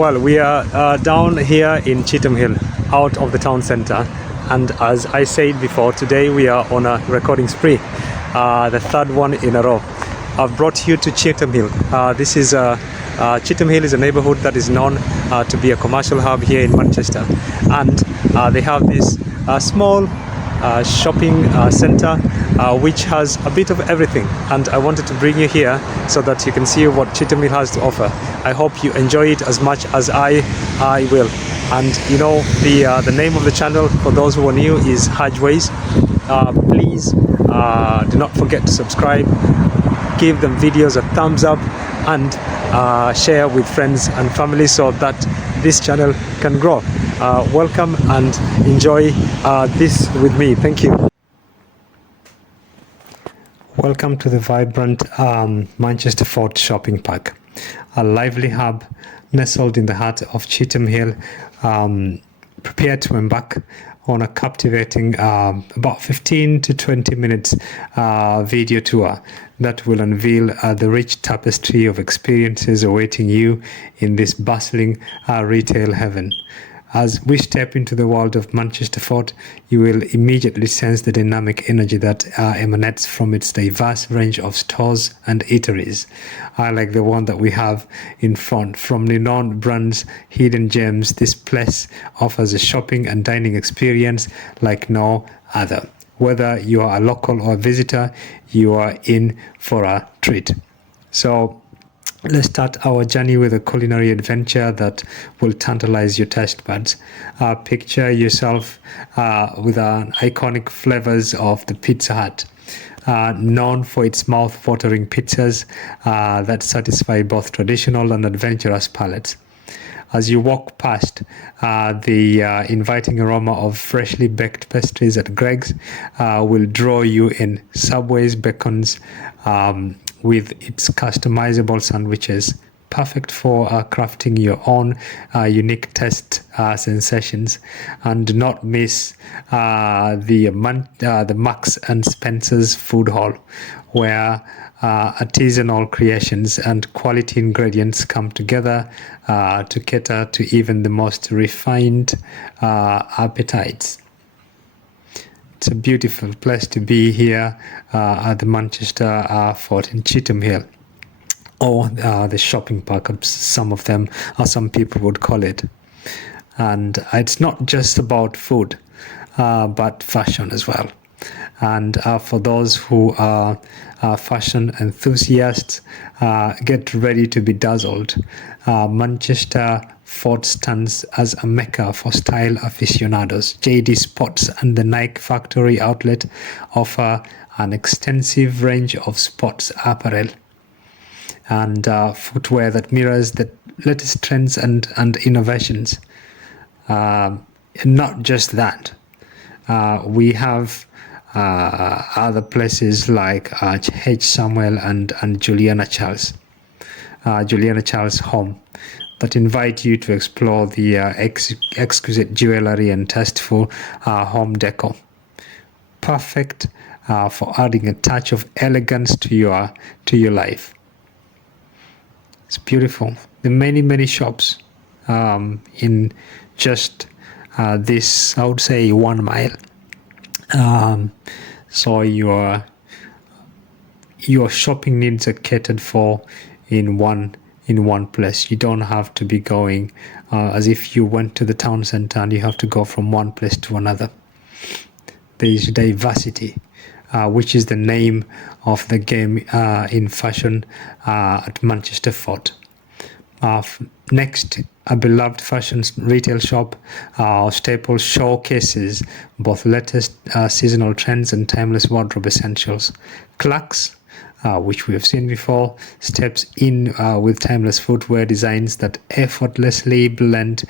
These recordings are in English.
Well, we are down here in Cheethamhill, out of the town centre, and as I said before, today we are on a recording spree, the third one in a row. I've brought you to Cheethamhill. Cheethamhill is a neighbourhood that is known to be a commercial hub here in Manchester, and they have this small shopping centre which has a bit of everything, and I wanted to bring you here so that you can see what Cheethamhill has to offer. I hope you enjoy it as much as I will. And you know, the name of the channel, for those who are new, is Hajways. Please do not forget to subscribe, give them videos a thumbs up, and share with friends and family so that this channel can grow. Welcome and enjoy this with me. Thank you. Welcome to the vibrant Manchester Fort shopping park, a lively hub nestled in the heart of Cheethamhill, prepared to embark on a captivating about 15 to 20 minutes video tour that will unveil the rich tapestry of experiences awaiting you in this bustling retail heaven. As we step into the world of Manchester Fort, you will immediately sense the dynamic energy that emanates from its diverse range of stores and eateries. Like the one that we have in front. From renowned brands, hidden gems, this place offers a shopping and dining experience like no other. Whether you are a local or a visitor, you are in for a treat. So let's start our journey with a culinary adventure that will tantalize your taste buds. Picture yourself with an iconic flavors of the Pizza Hut, known for its mouth-watering pizzas that satisfy both traditional and adventurous palates. As you walk past the inviting aroma of freshly baked pastries at Greg's will draw you in. Subways beckons with its customizable sandwiches, perfect for crafting your own unique taste sensations. And do not miss the Maxx and Spencer's Foodhall, where artisanal creations and quality ingredients come together to cater to even the most refined appetites. It's a beautiful place to be here at the Manchester Fort in Cheethamhill, or the shopping park, some people would call it. And it's not just about food, but fashion as well. And for those who are fashion enthusiasts, get ready to be dazzled. Manchester Fort stands as a mecca for style aficionados. JD Sports and the Nike factory outlet offer an extensive range of sports apparel and footwear that mirrors the latest trends and innovations. Not just that, we have other places like H.Samuel and Juliana Charles Home that invite you to explore the exquisite jewelry and tasteful home decor. Perfect for adding a touch of elegance to your life. It's beautiful. The many shops in just this, I would say, 1 mile. So your shopping needs are catered for in one place. You don't have to be going as if you went to the town centre and you have to go from one place to another. There is diversity, which is the name of the game in fashion at Manchester Fort. Next, a beloved fashion retail shop, staple showcases both latest seasonal trends and timeless wardrobe essentials. Clarks, which we have seen before, steps in with timeless footwear designs that effortlessly blend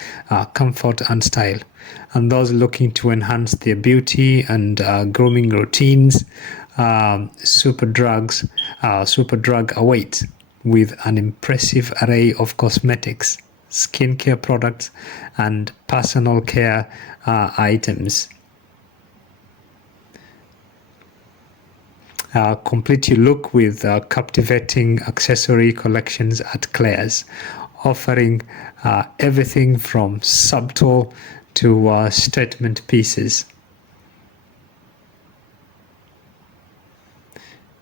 comfort and style. And those looking to enhance their beauty and grooming routines, Superdrug awaits with an impressive array of cosmetics, skincare products, and personal care items. Complete your look with captivating accessory collections at Claire's, offering everything from subtle to statement pieces.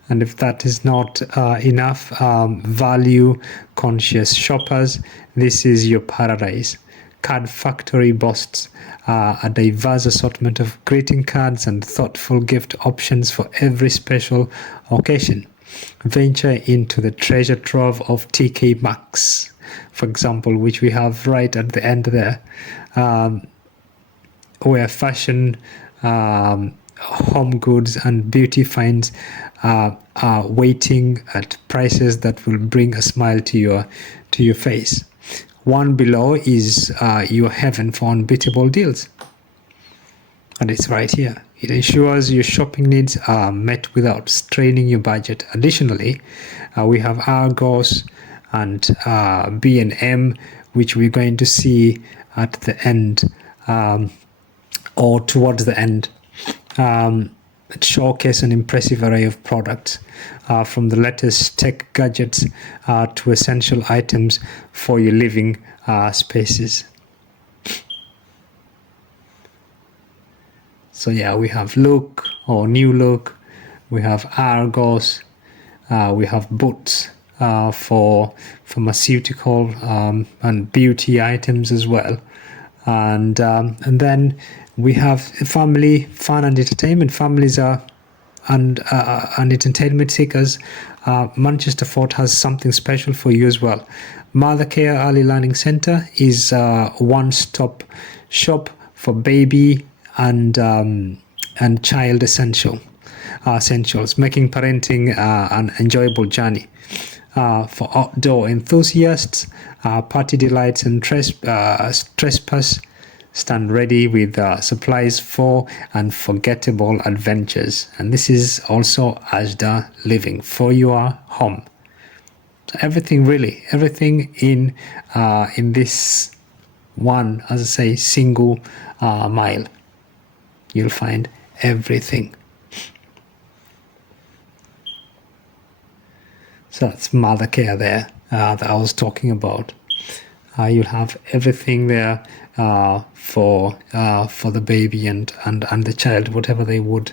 And if that is not enough, value-conscious shoppers, this is your paradise. Card Factory boasts a diverse assortment of greeting cards and thoughtful gift options for every special occasion. Venture into the treasure trove of TK Maxx, for example, which we have right at the end there, where fashion, home goods and beauty finds are waiting at prices that will bring a smile to your face. OneBelow is your heaven for unbeatable deals, and it's right here. It ensures your shopping needs are met without straining your budget. Additionally, we have Argos and B&M, which we're going to see at the end, or towards the end. Showcase an impressive array of products, from the latest tech gadgets to essential items for your living spaces. So yeah, we have Look or New Look, we have Argos, we have Boots for pharmaceutical and beauty items as well, and then we have family fun and entertainment. Families are and entertainment seekers. Manchester Fort has something special for you as well. Mothercare Early Learning Centre is a one-stop shop for baby and child essentials, making parenting an enjoyable journey. For outdoor enthusiasts, Party Delights and Trespass stand ready with supplies for unforgettable adventures. And this is also Asda living for your home. So everything in this one, as I say, single mile. You'll find everything. So that's Mothercare there that I was talking about. You'll have everything there for the baby and the child, whatever they will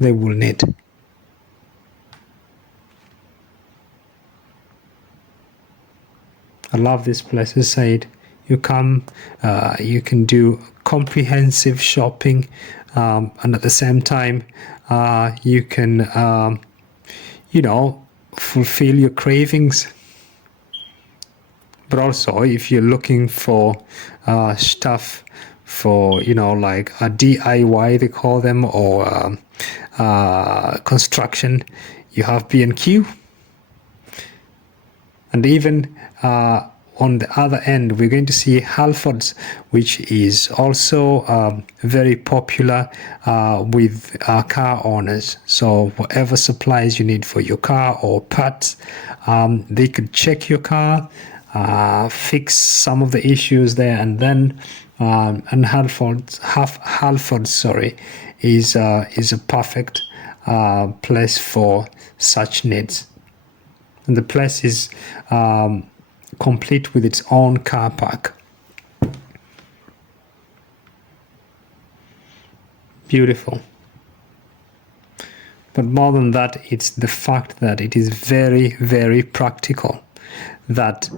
need. I love this place. As I said, you come, you can do comprehensive shopping, and at the same time, you can, fulfill your cravings. But also, if you're looking for stuff for, like a DIY, they call them, or construction, you have B&Q. And even on the other end, we're going to see Halfords, which is also very popular with car owners. So whatever supplies you need for your car or parts, they could check your car, fix some of the issues there, and then Halfords is a perfect place for such needs. And the place is complete with its own car park. Beautiful. But more than that, it's the fact that it is very, very practical. That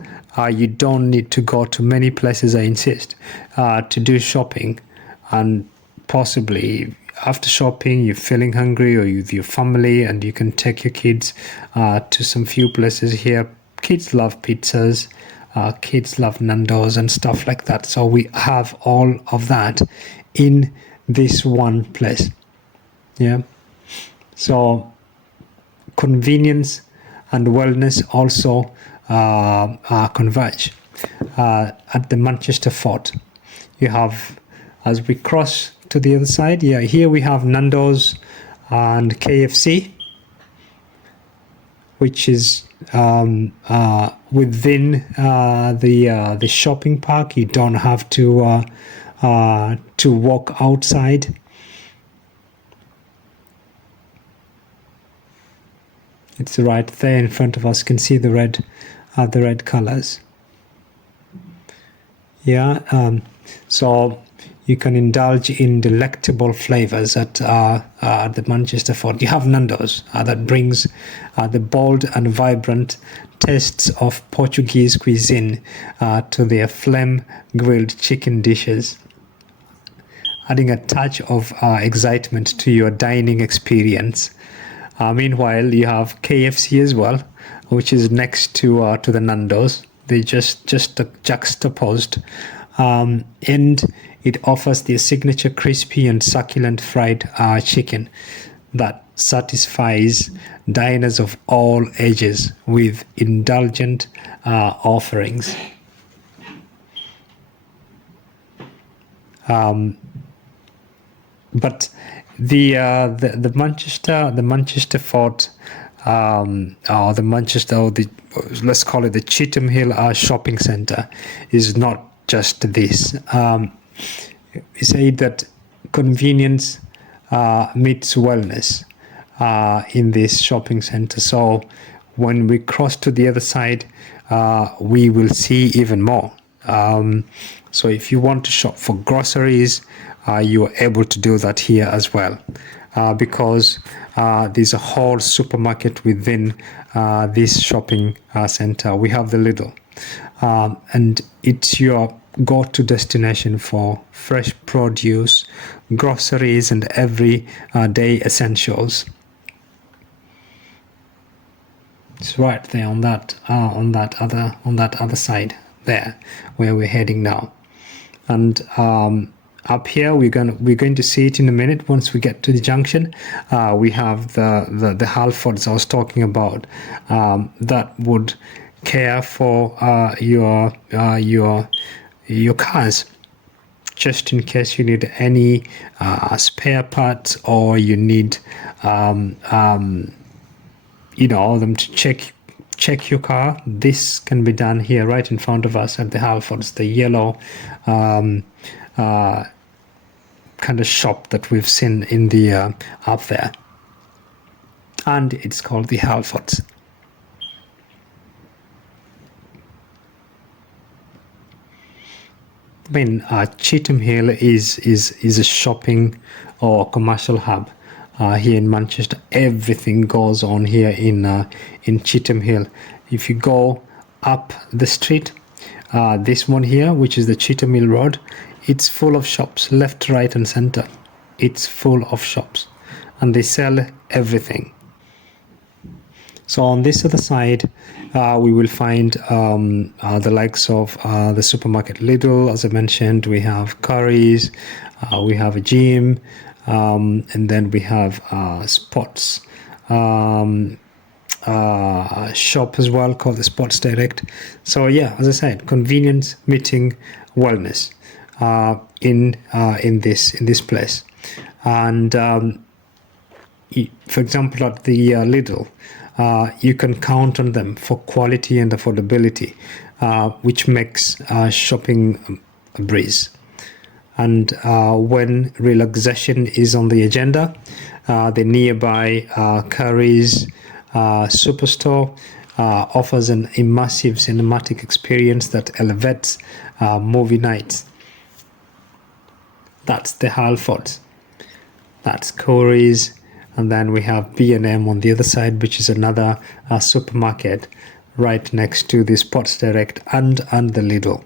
you don't need to go to many places, I insist, to do shopping. And possibly after shopping, you're feeling hungry, or with your family, and you can take your kids to some few places here. Kids love pizzas, kids love Nandos and stuff like that. So we have all of that in this one place. Yeah. So convenience and wellness also converge at the Manchester Fort. You have, as we cross to the other side, here we have Nandos and KFC, which is within the shopping park. You don't have to walk outside. It's right there in front of us. You can see the red colors. Yeah, so you can indulge in delectable flavors at the Manchester Fort. You have Nandos that brings the bold and vibrant tastes of Portuguese cuisine to their flame grilled chicken dishes, adding a touch of excitement to your dining experience. Meanwhile, you have KFC as well, which is next to the Nandos. They just juxtaposed, and it offers the signature crispy and succulent fried chicken that satisfies diners of all ages with indulgent offerings. But the Manchester Fort, or the Manchester, or the, let's call it the Cheetham Hill shopping centre, is not just this. We say that convenience meets wellness in this shopping centre. So when we cross to the other side, we will see even more. So if you want to shop for groceries, you are able to do that here as well, because there's a whole supermarket within this shopping center. We have the Lidl, and it's your go-to destination for fresh produce, groceries, and everyday essentials. It's right there on that other side there where we're heading now. And up here we're going to see it in a minute. Once we get to the junction, we have the Halfords I was talking about, that would care for your cars, just in case you need any spare parts, or you need them to check your car. This can be done here right in front of us at the Halfords, the yellow kind of shop that we've seen in the up there, and it's called the Halfords. I mean, Cheetham Hill is a shopping or commercial hub here in Manchester. Everything goes on here in Cheetham Hill. If you go up the street, this one here, which is the Cheetham Hill Road, it's full of shops, left, right, and center. It's full of shops, and they sell everything. So on this other side, we will find the likes of the supermarket Lidl, as I mentioned. We have Currys, we have a gym, and then we have sports shop as well, called the Sports Direct. So yeah, as I said, convenience meeting wellness in this place. And for example, at the Lidl, you can count on them for quality and affordability, which makes shopping a breeze. And when relaxation is on the agenda, the nearby Currys Superstore offers an immersive cinematic experience that elevates movie nights. That's the Halfords. That's Currys. And then we have B&M on the other side, which is another supermarket right next to the Sports Direct and the Lidl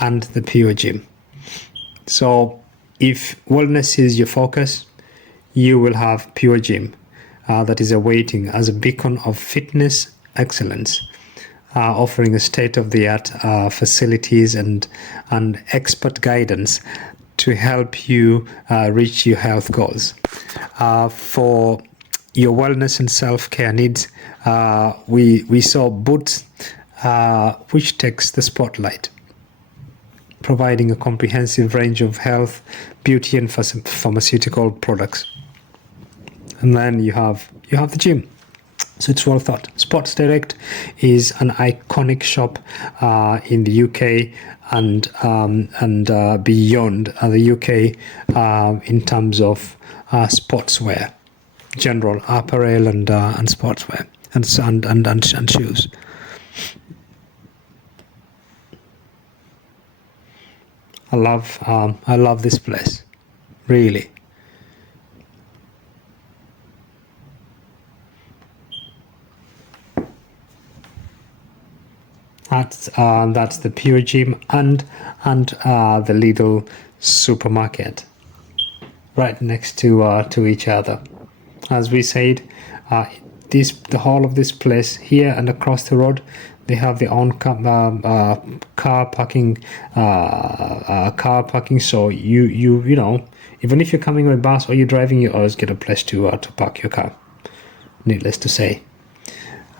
and the PureGym. So if wellness is your focus, you will have PureGym that is awaiting as a beacon of fitness excellence, offering a state-of-the-art facilities and expert guidance to help you reach your health goals. For your wellness and self-care needs, we saw Boots, which takes the spotlight, providing a comprehensive range of health, beauty, and pharmaceutical products. And then you have the gym. So it's well thought. Sports Direct is an iconic shop in the UK and beyond the UK in terms of sportswear, general apparel and sportswear and shoes. I love this place, really. That's the PureGym and the Lidl supermarket right next to each other. As we said, the whole of this place here and across the road, they have their own car parking. So you know, even if you're coming by bus or you're driving, you always get a place to park your car. Needless to say,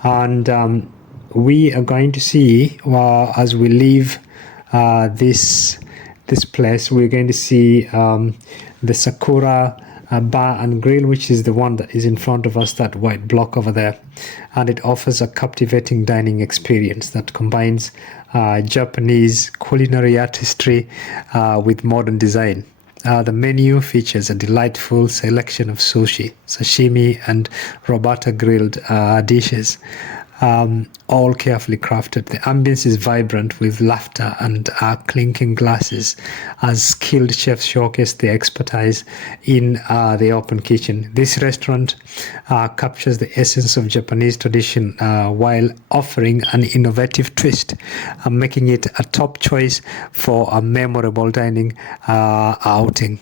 and we are going to see as we leave this place, we're going to see the Sakura Bar and Grill, which is the one that is in front of us, that white block over there, and it offers a captivating dining experience that combines Japanese culinary artistry with modern design. The menu features a delightful selection of sushi, sashimi, and robata grilled dishes, all carefully crafted. The ambience is vibrant with laughter and clinking glasses as skilled chefs showcase their expertise in the open kitchen. This restaurant captures the essence of Japanese tradition while offering an innovative twist, making it a top choice for a memorable dining outing.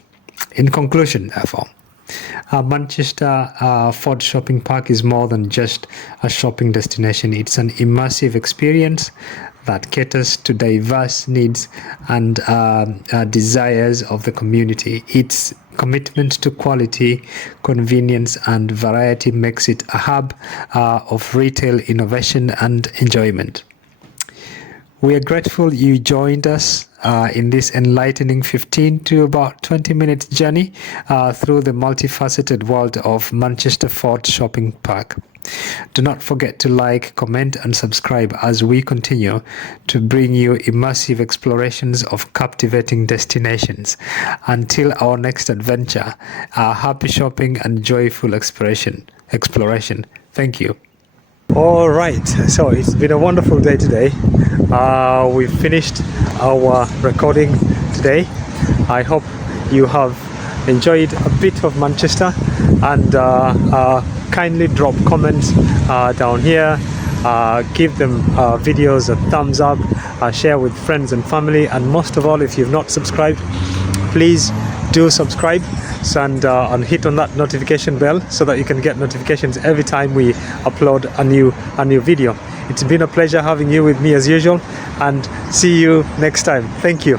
In conclusion, therefore, Manchester Fort Shopping Park is more than just a shopping destination. It's an immersive experience that caters to diverse needs and desires of the community. Its commitment to quality, convenience, and variety makes it a hub of retail innovation and enjoyment. We are grateful you joined us in this enlightening 15 to about 20 minutes journey through the multifaceted world of Manchester Fort Shopping Park. Do not forget to like, comment, and subscribe as we continue to bring you immersive explorations of captivating destinations. Until our next adventure, happy shopping and joyful exploration. Thank you. All right, so it's been a wonderful day today. We finished our recording today. I hope you have enjoyed a bit of Manchester, and kindly drop comments down here. Give them videos a thumbs up, share with friends and family, and most of all, if you've not subscribed, please do subscribe and hit on that notification bell so that you can get notifications every time we upload a new video. It's been a pleasure having you with me as usual, and see you next time. Thank you.